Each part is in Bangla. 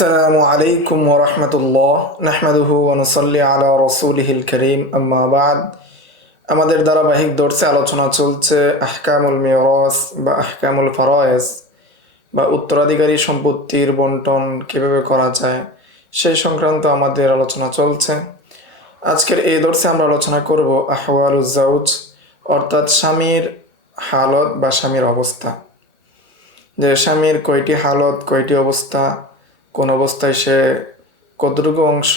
আসসালামু আলাইকুম ওয়া রাহমাতুল্লাহ নাহমাদুহু ওয়া নুসাল্লি আলা রাসূলিহিল কারীম আম্মা বা'দ। আমাদের ধারাবাহিক দর্সে আলোচনা চলছে আহকামুল মিরাস বা আহকামুল ফারায়েজ বা উত্তরাধিকারী সম্পত্তির বন্টন কিভাবে করা যায় সেই সংক্রান্ত আমাদের আলোচনা চলছে। আজকের এই দর্সে আমরা আলোচনা করব আহওয়ালুজ জাওজ, অর্থাৎ স্বামীর হালত বা স্বামীর অবস্থা, যে স্বামীর কয়টি হালত, কয়টি অবস্থা, কোন অবস্থায় সে কতটুকু অংশ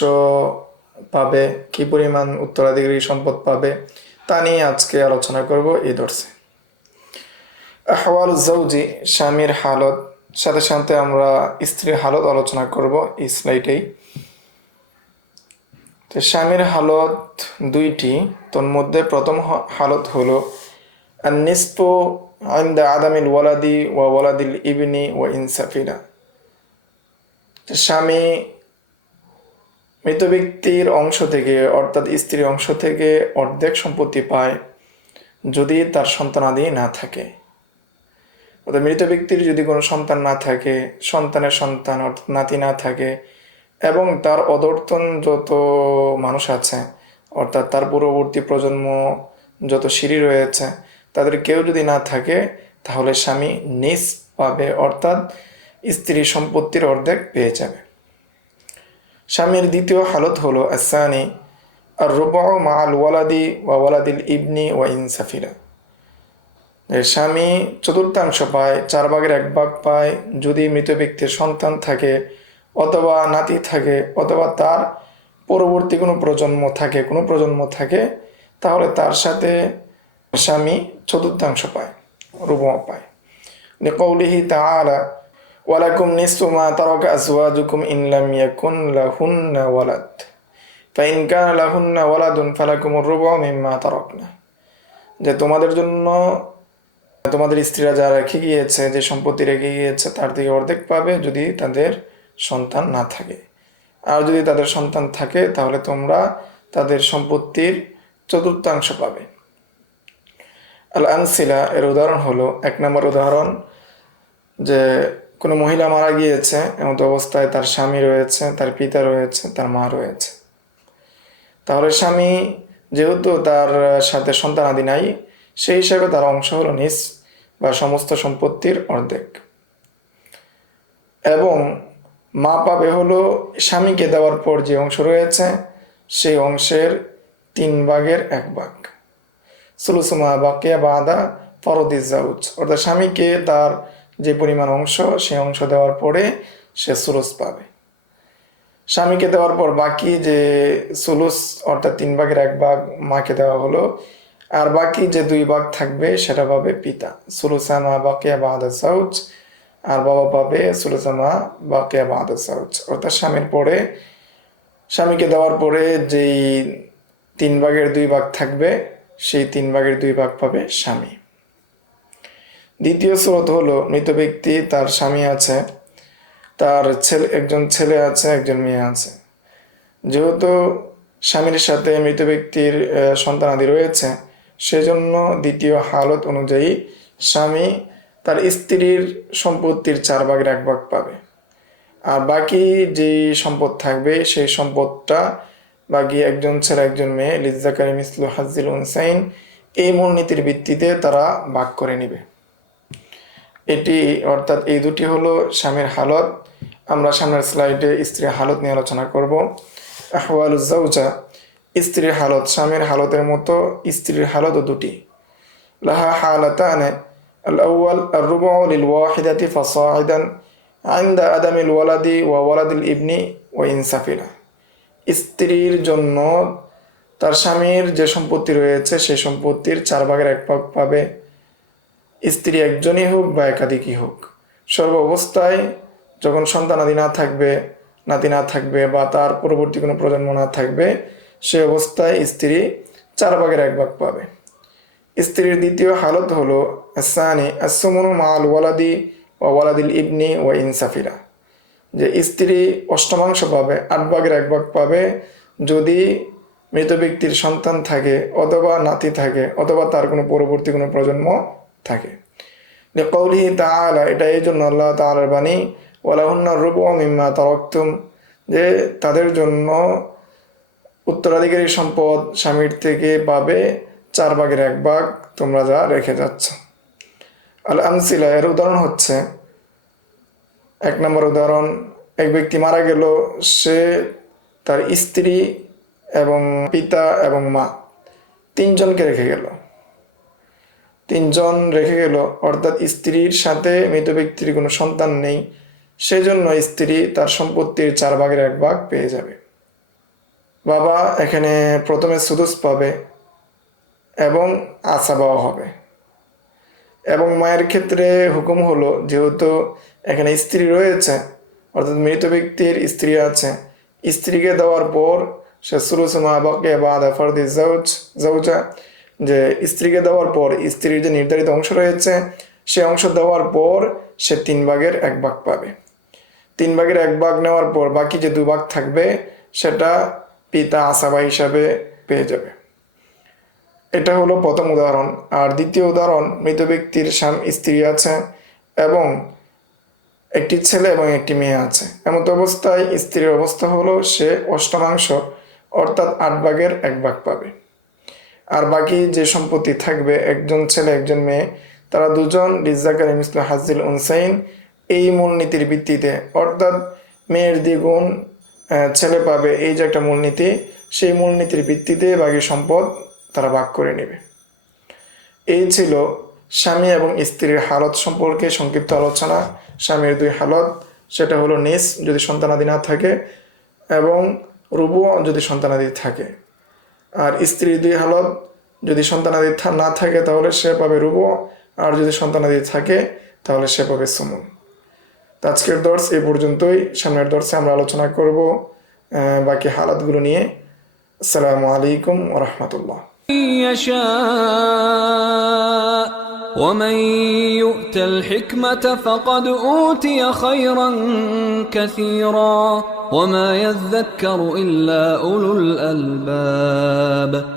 পাবে, কি পরিমাণ উত্তরাধিকারী সম্পদ পাবে, তা নিয়ে আজকে আলোচনা করব এই দর্সে। আহওয়ালুজ জাওজি, স্বামীর হালত, সাথে সাথে আমরা স্ত্রীর হালত আলোচনা করব এই স্লাইডেই। তো স্বামীর হালত দুইটি, তোর মধ্যে প্রথম হালত হলো আন-নিসফু ইনদা আদামিল ওয়ালাদি ওয়া ওয়ালাদিল ইবনি ওয়া ইনসাফিনা। স্বামী মৃত ব্যক্তির অংশ থেকে, অর্থাৎ স্ত্রীর অংশ থেকে অর্ধেক সম্পত্তি পায় যদি তার সন্তানাদি না থাকে। অর্থাৎ মৃত ব্যক্তির যদি কোনো সন্তান না থাকে, সন্তানের সন্তান অর্থাৎ নাতি না থাকে, এবং তার অধর্তন যত মানুষ আছে, অর্থাৎ তার পূর্ববর্তী প্রজন্ম যত সিঁড়ি রয়েছে, তাদের কেউ যদি না থাকে, তাহলে স্বামী নিস পাবে, অর্থাৎ স্ত্রীর সম্পত্তির অর্ধেক পেয়ে যাবে। স্বামীর দ্বিতীয় হালত হলো আসানি আর রুবউ মাআল ওয়ালাদি ওয়া ওয়ালাদিল ইবনি ওয়া ইনসাফিলা। স্বামী চতুর্থাংশ পায়, 4/1 পায় যদি মৃত ব্যক্তির সন্তান থাকে, অথবা নাতি থাকে, অথবা তার পরবর্তী কোনো প্রজন্ম থাকে, তাহলে তার সাথে স্বামী চতুর্থাংশ পায়, রুবউ পায়। লিকাউলিহি তাআলা ওয়ালাকুম নিসফু মা তারাকা আজওয়াজুকুম ইন লাম ইয়াকুন লাহুন্না ওয়ালাদ ফাইন কানা লাহুন্না ওয়ালাদুন ফালাকুমুর রুবু মিম্মা তারাকনা। যে তোমাদের জন্য তোমাদের স্ত্রীরা যা রেখে গিয়েছে, যে সম্পত্তি রেখে গিয়েছে, তার থেকে অর্ধেক পাবে যদি তাদের সন্তান না থাকে। আর যদি তাদের সন্তান থাকে, তাহলে তোমরা তাদের সম্পত্তির চতুর্থাংশ পাবে। আল আমসিলা এর উদাহরণ হলো, 1 নম্বর উদাহরণ, যে কোনো মহিলা মারা গিয়েছে, এমত অবস্থায় তার স্বামী রয়েছে, তার পিতা রয়েছে, তার মা রয়েছে। তাহলে স্বামী যেহেতু তার সাথে সন্তান আদি নাই, সেই হিসাবে তার অংশ হলো নিস বা সমস্ত সম্পত্তির অর্ধেক। এবং মা পাবে হলো স্বামীকে দেওয়ার পর যে অংশ রয়েছে, সেই অংশের 3/1 সুলুসু মা বাকিয়া বাদা ফরদিজ জাওজ, অর্থাৎ স্বামীকে তার যে পরিমাণ অংশ, সেই অংশ দেওয়ার পরে সে সুলুস পাবে। স্বামীকে দেওয়ার পর বাকি যে সুলুস, অর্থাৎ 3/1 মাকে দেওয়া হলো, আর বাকি যে 2 ভাগ থাকবে সেটা পাবে পিতা, সুলুসা মা বাকিয়া বাদা জাওজ, আর বাবা পাবে সুলুসা মা বাকিয়া বাদা জাওজ। অর্থাৎ স্বামীকে দেওয়ার পরে যেই 3/2 থাকবে, সেই 3/2 পাবে স্বামী। দ্বিতীয় স্রোত হলো, মৃত ব্যক্তি, তার স্বামী আছে, তার একজন ছেলে আছে, একজন মেয়ে আছে। যেহেতু স্বামীর সাথে মৃত ব্যক্তির সন্তানাদি রয়েছে, সেজন্য দ্বিতীয় হালত অনুযায়ী স্বামী তার স্ত্রীর সম্পত্তির 4/1 পাবে। আর বাকি যে সম্পদ থাকবে, সেই সম্পদটা বাকি একজন ছেলে একজন মেয়ে লিজ্জাকারি মিসলু হাজ্জিল উনসাইন, এই মূলনীতির ভিত্তিতে তারা ভাগ করে নেবে। এটি, অর্থাৎ এই দুটি হলো স্বামীর হালত। আমরা সামনের স্লাইডে স্ত্রীর হালত নিয়ে আলোচনা করব। আহওয়ালুজ জাওজা, স্ত্রীর হালত। স্বামীর হালতের মতো স্ত্রীর হালতও দুটি। লাহা হালাতানে, আল আউয়াল আর রুবু লিল ওয়াহিদাতি ফাসাইদান ইনদা আদামিল ওয়ালাদি ওয়া ওয়ালাদিল ইবনি ওয়া ইনসাফিলা। স্ত্রীর জন্য তার স্বামীর যে সম্পত্তি রয়েছে, সেই সম্পত্তির 4/1 পাবে, স্ত্রী একজনই হোক বা একাধিকই হোক। সর্ব অবস্থায় যখন সন্তানাদি না থাকবে, নাতি না থাকবে, বা তার পরবর্তী কোনো প্রজন্ম না থাকবে, সে অবস্থায় স্ত্রী 4/1 পাবে। স্ত্রীর দ্বিতীয় হালত হলো আসানি আসসুমুনু মাআল ওয়ালাদি ওয়া ওয়ালাদিল ইবনি ওয়া ইনসাফিরা। যে স্ত্রী অষ্টমাংশ পাবে, 8/1 পাবে যদি মৃত ব্যক্তির সন্তান থাকে, অথবা নাতি থাকে, অথবা তার কোনো পরবর্তী কোনো প্রজন্ম থাকে। লিকাউলিহি তাআলা, এটা এই জন্য আল্লাহ তাআলার বাণী, ওয়ালাহুন্না রুবু মিম্মা তারাকতুম, যে তাদের জন্য উত্তরাধিকারী সম্পদ স্বামীর থেকে পাবে 4/1 তোমরা যা রেখে যাচ্ছ। আল আমসিলা, এর উদাহরণ হচ্ছে, 1 নম্বর উদাহরণ, এক ব্যক্তি মারা গেল, সে তার স্ত্রী এবং পিতা এবং মা 3 জনকে রেখে গেল। 3 জন রেখে গেল, অর্থাৎ স্ত্রীর সাথে মৃত ব্যক্তির কোনো সন্তান নেই, সেজন্য স্ত্রী তার সম্পত্তির 4/1 পেয়ে যাবে। বাবা এখানে প্রথমে সুদুস পাবে এবং আসাবাও হবে। এবং মায়ের ক্ষেত্রে হুকুম হলো, যেহেতু এখানে স্ত্রী রয়েছে, অর্থাৎ মৃত ব্যক্তির স্ত্রী আছে, স্ত্রীকে দেওয়ার পর সে সুলুস মা বাকিয়া বাদা ফারদি জাওজা, যে স্ত্রীকে দেওয়ার পর স্ত্রীর যে নির্ধারিত অংশ রয়েছে সে অংশ দেওয়ার পর সে 3/1 পাবে। 3/1 নেওয়ার পর বাকি যে 2 ভাগ থাকবে সেটা পিতা আসাবা হিসাবে পেয়ে যাবে। এটা হলো প্রথম উদাহরণ। আর দ্বিতীয় উদাহরণ, মৃত ব্যক্তির স্ত্রী আছে এবং একটি ছেলে এবং একটি মেয়ে আছে। এমত অবস্থায় স্ত্রীর অবস্থা হলো সে অষ্টমাংশ অর্থাৎ 8/1 পাবে। আর বাকি যে সম্পত্তি থাকবে, একজন ছেলে একজন মেয়ে, তারা দুজন লিজ্জাকারি মিসলু হাজ্জিল উনসাইন, এই মূলনীতির ভিত্তিতে, অর্থাৎ মেয়ের দ্বিগুণ ছেলে পাবে, এই যে একটা মূলনীতি, সেই মূলনীতির ভিত্তিতে বাকি সম্পদ তারা ভাগ করে নেবে। এই ছিল স্বামী এবং স্ত্রীর হালত সম্পর্কে সংক্ষিপ্ত আলোচনা। স্বামীর 2 হালত, সেটা হলো নিস যদি সন্তানাদি না থাকে এবং রুবু যদি সন্তানাদি থাকে। আর স্ত্রীর 2 হালত, যদি সন্তানাদি না থাকে তাহলে সে পাবে রুবু, আর যদি সন্তানাদি থাকে তাহলে সে পাবে সুমুন। তো আজকের দর্স এই পর্যন্তই। সামনের দর্সে আমরা আলোচনা করব বাকি হালাতগুলো নিয়ে। আসসালামু আলাইকুম ওয়া রাহমাতুল্লাহ। ومن يؤت الحكمة فقد أوتي خيرا كثيرا وما يذكر إلا أولو الألباب